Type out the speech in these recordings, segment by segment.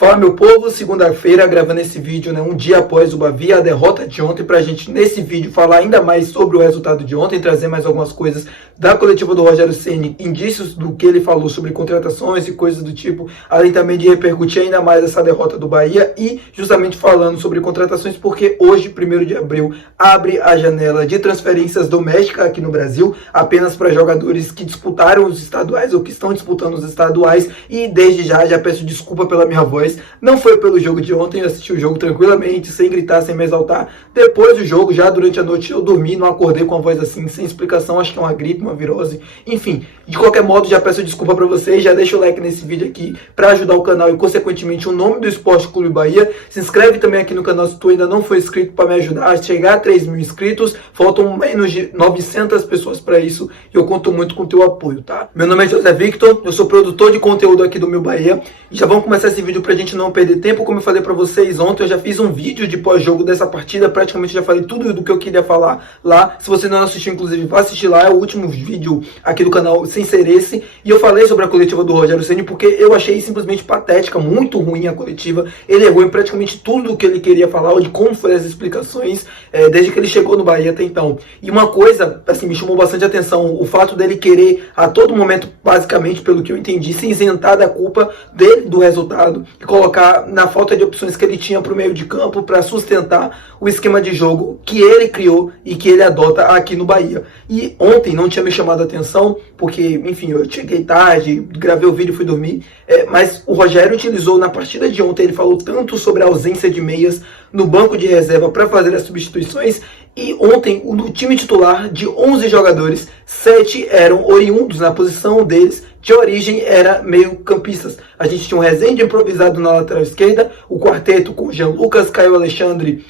Fala meu povo, segunda-feira gravando esse vídeo, um dia após o Bahia, a derrota de ontem, pra gente nesse vídeo falar ainda mais sobre o resultado de ontem, trazer mais algumas coisas da coletiva do Rogério Ceni, indícios do que ele falou sobre contratações e coisas do tipo, além também de repercutir ainda mais essa derrota do Bahia e justamente falando sobre contratações, porque hoje, 1º de abril, abre a janela de transferências domésticas aqui no Brasil, apenas para jogadores que disputaram os estaduais ou que estão disputando os estaduais, e desde já peço desculpa pela minha voz. Não foi pelo jogo de ontem, eu assisti o jogo tranquilamente, sem gritar, sem me exaltar. Depois do jogo, já durante a noite, eu dormi, não acordei com a voz assim, sem explicação, acho que é uma gripe, uma virose. Enfim, de qualquer modo, já peço desculpa pra vocês, já deixa o like nesse vídeo aqui pra ajudar o canal e, consequentemente, o nome do Esporte Clube Bahia. Se inscreve também aqui no canal se tu ainda não foi inscrito pra me ajudar a chegar a 3 mil inscritos. Faltam menos de 900 pessoas pra isso e eu conto muito com o teu apoio, tá? Meu nome é José Victor, eu sou produtor de conteúdo aqui do Meu Bahia e já vamos começar esse vídeo pra gente não perder tempo. Como eu falei pra vocês ontem, eu já fiz um vídeo de pós-jogo dessa partida, praticamente já falei tudo do que eu queria falar lá. Se você não assistiu, inclusive, vá assistir lá, é o último vídeo aqui do canal sem ser esse, e eu falei sobre a coletiva do Rogério Ceni porque eu achei simplesmente patética, muito ruim a coletiva. Ele errou em praticamente tudo o que ele queria falar, ou de como foram as explicações, desde que ele chegou no Bahia até então. E uma coisa, assim, me chamou bastante atenção, o fato dele querer, a todo momento, basicamente, pelo que eu entendi, se isentar da culpa dele, do resultado, e colocar na falta de opções que ele tinha para o meio de campo para sustentar o esquema de jogo que ele criou e que ele adota aqui no Bahia. E ontem não tinha me chamado a atenção, porque, enfim, eu cheguei tarde, gravei o vídeo e fui dormir, mas o Rogério utilizou na partida de ontem, ele falou tanto sobre a ausência de meias no banco de reserva para fazer as substituições, e ontem, no time titular, de 11 jogadores, 7 eram oriundos na posição deles, de origem era meio campistas. A gente tinha um Rezende improvisado na lateral esquerda, o quarteto com Jean Lucas, Caio Alexandre,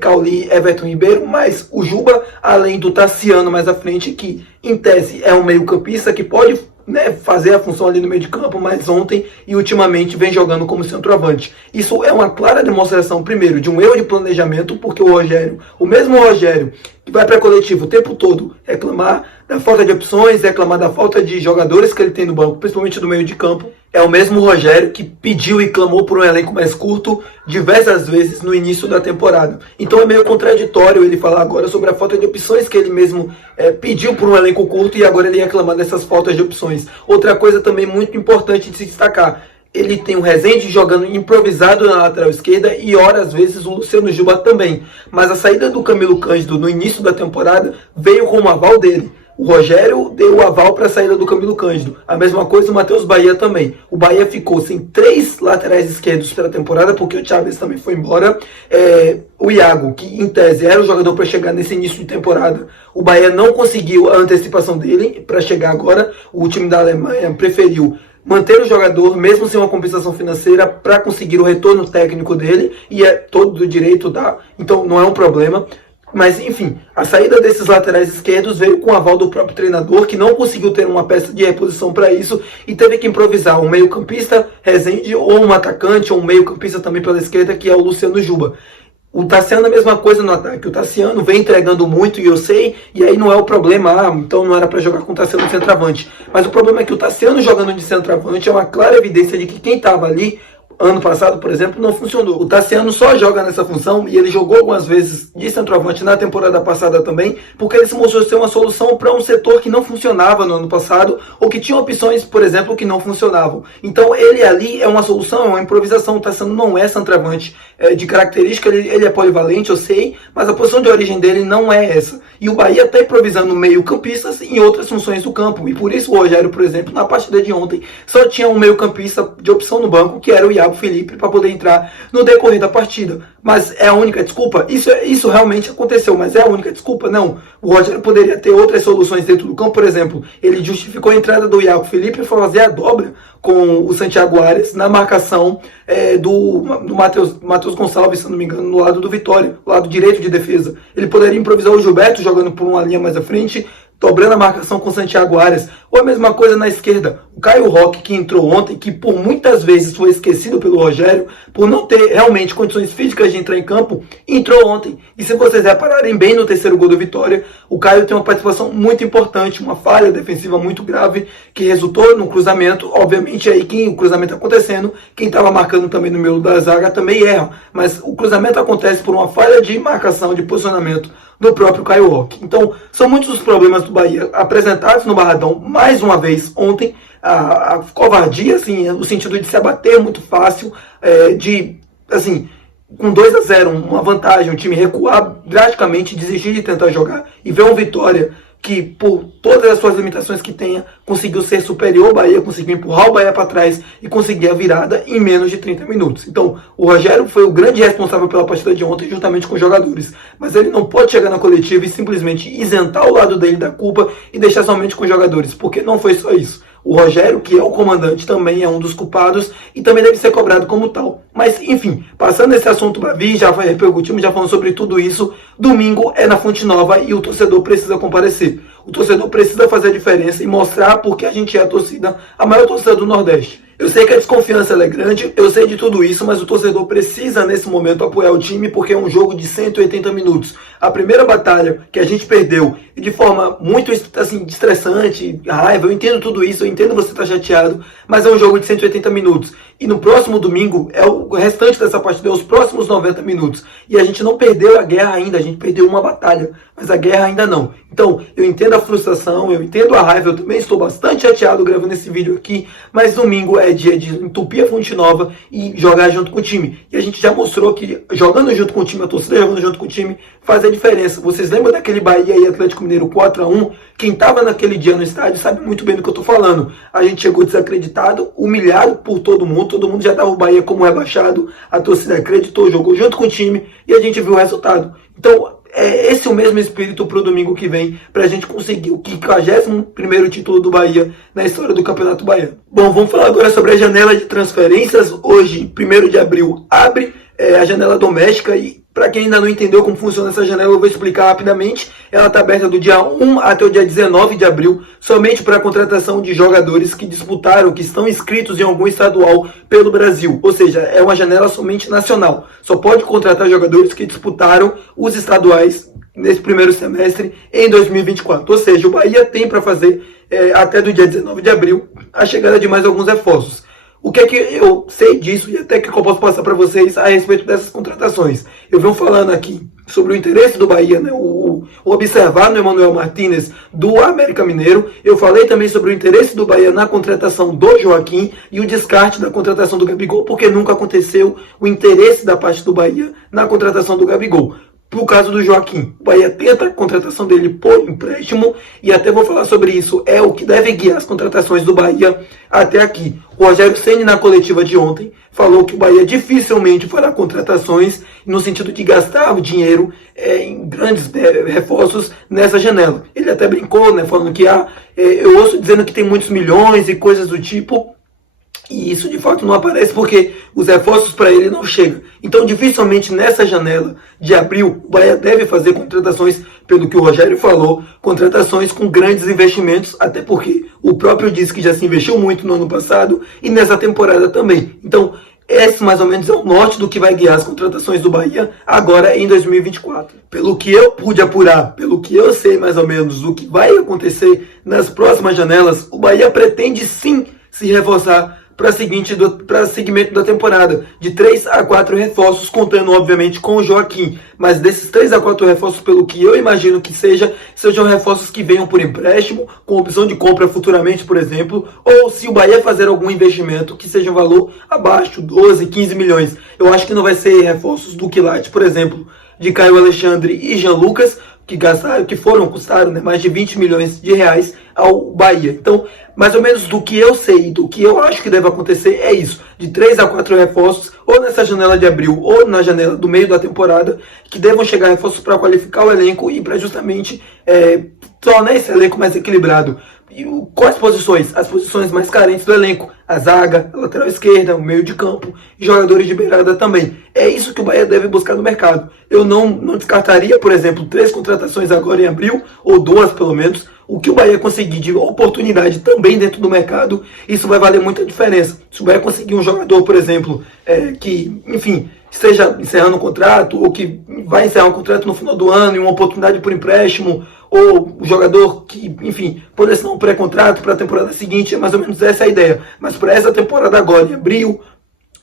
Cauli, Everton Ribeiro, mais o Juba, além do Tassiano mais à frente, que em tese é um meio campista que pode fazer a função ali no meio de campo, mas ontem e ultimamente vem jogando como centroavante. Isso é uma clara demonstração, primeiro, de um erro de planejamento, porque o Rogério, o mesmo Rogério que vai para a coletiva o tempo todo reclamar da falta de opções, reclamar da falta de jogadores que ele tem no banco, principalmente do meio de campo, é o mesmo Rogério que pediu e clamou por um elenco mais curto diversas vezes no início da temporada. Então é meio contraditório ele falar agora sobre a falta de opções que ele mesmo pediu por um elenco curto e agora ele reclamar dessas faltas de opções. Outra coisa também muito importante de se destacar, ele tem o Rezende jogando improvisado na lateral esquerda e ora às vezes o Luciano Juba também. Mas a saída do Camilo Cândido no início da temporada veio com o aval dele. O Rogério deu o aval para a saída do Camilo Cândido. A mesma coisa o Matheus Bahia também. O Bahia ficou sem 3 laterais esquerdos pela temporada, porque o Chaves também foi embora. O Iago, que em tese era o jogador para chegar nesse início de temporada, o Bahia não conseguiu a antecipação dele para chegar agora. O time da Alemanha preferiu manter o jogador, mesmo sem uma compensação financeira, para conseguir o retorno técnico dele, e é todo do direito, tá? Então não é um problema. Mas, enfim, a saída desses laterais esquerdos veio com o aval do próprio treinador, que não conseguiu ter uma peça de reposição para isso e teve que improvisar um meio-campista, Rezende, ou um atacante, ou um meio-campista também pela esquerda, que é o Luciano Juba. O Tassiano é a mesma coisa no ataque. O Tassiano vem entregando muito, e eu sei, e aí não é o problema, então não era para jogar com o Tassiano de centroavante. Mas o problema é que o Tassiano jogando de centroavante é uma clara evidência de que quem estava ali ano passado, por exemplo, não funcionou. O Tassiano só joga nessa função, e ele jogou algumas vezes de centroavante na temporada passada também, porque ele se mostrou ser uma solução para um setor que não funcionava no ano passado, ou que tinha opções, por exemplo, que não funcionavam. Então ele ali é uma solução, é uma improvisação. O Tassiano não é centroavante de característica, ele é polivalente, eu sei, mas a posição de origem dele não é essa. E o Bahia está improvisando meio campistas em outras funções do campo, e por isso o Rogério, por exemplo, na partida de ontem, só tinha um meio campista de opção no banco, que era o Iago Felipe, para poder entrar no decorrer da partida. Mas é a única desculpa? Isso realmente aconteceu, mas é a única desculpa? Não. O Rogério poderia ter outras soluções dentro do campo. Por exemplo, ele justificou a entrada do Iago Felipe para fazer a dobra com o Santiago Arias na marcação do Matheus Gonçalves, se não me engano, no lado do Vitória, no lado direito de defesa. Ele poderia improvisar o Gilberto jogando por uma linha mais à frente, dobrando a marcação com Santiago Arias, ou a mesma coisa na esquerda, o Caio Roque, que entrou ontem, que por muitas vezes foi esquecido pelo Rogério, por não ter realmente condições físicas de entrar em campo, entrou ontem. E se vocês repararem bem no terceiro gol do Vitória, o Caio tem uma participação muito importante, uma falha defensiva muito grave, que resultou no cruzamento. Obviamente aí que o cruzamento acontecendo, quem estava marcando também no meio da zaga também erra, mas o cruzamento acontece por uma falha de marcação, de posicionamento do próprio Caio Roque. Então, são muitos os problemas do Bahia apresentados no Barradão, mais uma vez, ontem, a covardia, assim, no sentido de se abater muito fácil, de, assim, com 2-0, uma vantagem, o time recuar drasticamente, desistir de tentar jogar e ver uma Vitória que, por todas as suas limitações que tenha, conseguiu ser superior ao Bahia, conseguiu empurrar o Bahia para trás e conseguir a virada em menos de 30 minutos. Então, o Rogério foi o grande responsável pela partida de ontem, juntamente com os jogadores. Mas ele não pode chegar na coletiva e simplesmente isentar o lado dele da culpa e deixar somente com os jogadores, porque não foi só isso. O Rogério, que é o comandante, também é um dos culpados e também deve ser cobrado como tal. Mas, enfim, passando esse assunto, Bavi, já repercutimos, já falando sobre tudo isso. Domingo é na Fonte Nova e o torcedor precisa comparecer. O torcedor precisa fazer a diferença e mostrar porque a gente é a torcida, a maior torcida do Nordeste. Eu sei que a desconfiança é grande, eu sei de tudo isso, mas o torcedor precisa nesse momento apoiar o time porque é um jogo de 180 minutos. A primeira batalha que a gente perdeu e de forma muito assim, estressante, raiva, eu entendo tudo isso, eu entendo você estar chateado, mas é um jogo de 180 minutos. E no próximo domingo, é o restante dessa partida, é os próximos 90 minutos. E a gente não perdeu a guerra ainda, a gente perdeu uma batalha, mas a guerra ainda não. Então, eu entendo a frustração, eu entendo a raiva, eu também estou bastante chateado gravando esse vídeo aqui, mas domingo é dia de entupir a Fonte Nova e jogar junto com o time. E a gente já mostrou que jogando junto com o time, a torcida jogando junto com o time, faz a diferença. Vocês lembram daquele Bahia e Atlético Mineiro 4-1? Quem estava naquele dia no estádio sabe muito bem do que eu estou falando. A gente chegou desacreditado, humilhado por todo mundo já dava o Bahia como rebaixado, a torcida acreditou, jogou junto com o time e a gente viu o resultado. Então, é esse o mesmo espírito para o domingo que vem, para a gente conseguir o 51º título do Bahia na história do Campeonato Baiano. Bom, vamos falar agora sobre a janela de transferências. Hoje, 1º de abril, abre a janela doméstica e para quem ainda não entendeu como funciona essa janela, eu vou explicar rapidamente. Ela está aberta do dia 1 até o dia 19 de abril, somente para a contratação de jogadores que disputaram, que estão inscritos em algum estadual pelo Brasil. Ou seja, é uma janela somente nacional. Só pode contratar jogadores que disputaram os estaduais nesse primeiro semestre em 2024. Ou seja, o Bahia tem para fazer até do dia 19 de abril a chegada de mais alguns reforços. O que é que eu sei disso e até que eu posso passar para vocês a respeito dessas contratações? Eu venho falando aqui sobre o interesse do Bahia, né? o observar no Emmanuel Martínez do América Mineiro. Eu falei também sobre o interesse do Bahia na contratação do Joaquim e o descarte da contratação do Gabigol, porque nunca aconteceu o interesse da parte do Bahia na contratação do Gabigol. Pro caso do Joaquim, o Bahia tenta a contratação dele por empréstimo e até vou falar sobre isso, é o que deve guiar as contratações do Bahia até aqui. O Rogério Ceni na coletiva de ontem falou que o Bahia dificilmente fará contratações no sentido de gastar o dinheiro em grandes reforços nessa janela. Ele até brincou, né, falando que eu ouço dizendo que tem muitos milhões e coisas do tipo. E isso de fato não aparece porque os reforços para ele não chegam. Então dificilmente nessa janela de abril o Bahia deve fazer contratações, pelo que o Rogério falou, contratações com grandes investimentos, até porque o próprio disse que já se investiu muito no ano passado e nessa temporada também. Então esse mais ou menos é o norte do que vai guiar as contratações do Bahia agora em 2024. Pelo que eu pude apurar, pelo que eu sei mais ou menos do que vai acontecer nas próximas janelas, o Bahia pretende sim se reforçar para segmento da temporada, de 3 a 4 reforços, contando obviamente com o Joaquim, mas desses 3 a 4 reforços, pelo que eu imagino que sejam reforços que venham por empréstimo, com opção de compra futuramente, por exemplo, ou se o Bahia fazer algum investimento que seja um valor abaixo, 12, 15 milhões. Eu acho que não vai ser reforços do quilate, por exemplo, de Caio Alexandre e Jean Lucas, custaram, né, mais de 20 milhões de reais ao Bahia. Então, mais ou menos do que eu sei, do que eu acho que deve acontecer é isso, de 3 a 4 reforços, ou nessa janela de abril, ou na janela do meio da temporada, que devam chegar reforços para qualificar o elenco e para justamente tornar esse elenco mais equilibrado. E quais posições? As posições mais carentes do elenco. a zaga, a lateral esquerda, o meio de campo e jogadores de beirada também. É isso que o Bahia deve buscar no mercado. Eu não descartaria, por exemplo, 3 contratações agora em abril, ou 2 pelo menos. O que o Bahia conseguir de oportunidade também dentro do mercado, isso vai valer muita diferença. Se o Bahia conseguir um jogador, por exemplo, que, enfim, esteja encerrando um contrato, ou que vai encerrar um contrato no final do ano e uma oportunidade por empréstimo, ou o jogador que, enfim, pode assinar um pré-contrato para a temporada seguinte, é mais ou menos essa a ideia. Mas para essa temporada agora, em abril,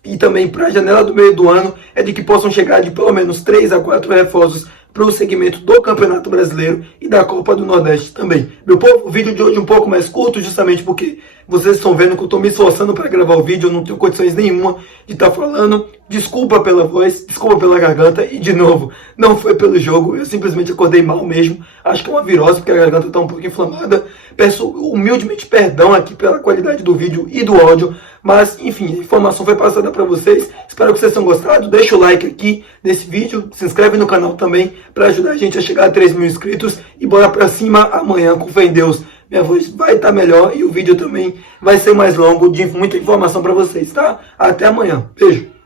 e também para a janela do meio do ano, é de que possam chegar de pelo menos 3 a 4 reforços para o segmento do Campeonato Brasileiro e da Copa do Nordeste também. Meu povo, o vídeo de hoje é um pouco mais curto, justamente porque vocês estão vendo que eu estou me esforçando para gravar o vídeo, eu não tenho condições nenhuma de estar falando. Desculpa pela voz, desculpa pela garganta e, de novo, não foi pelo jogo, eu simplesmente acordei mal mesmo. Acho que é uma virose, porque a garganta está um pouco inflamada. Peço humildemente perdão aqui pela qualidade do vídeo e do áudio, mas, enfim, a informação foi passada para vocês. Espero que vocês tenham gostado. Deixa o like aqui nesse vídeo, se inscreve no canal também para ajudar a gente a chegar a 3 mil inscritos e bora para cima amanhã, com fé em Deus. Minha voz vai estar melhor e o vídeo também vai ser mais longo, de muita informação para vocês, tá? Até amanhã. Beijo.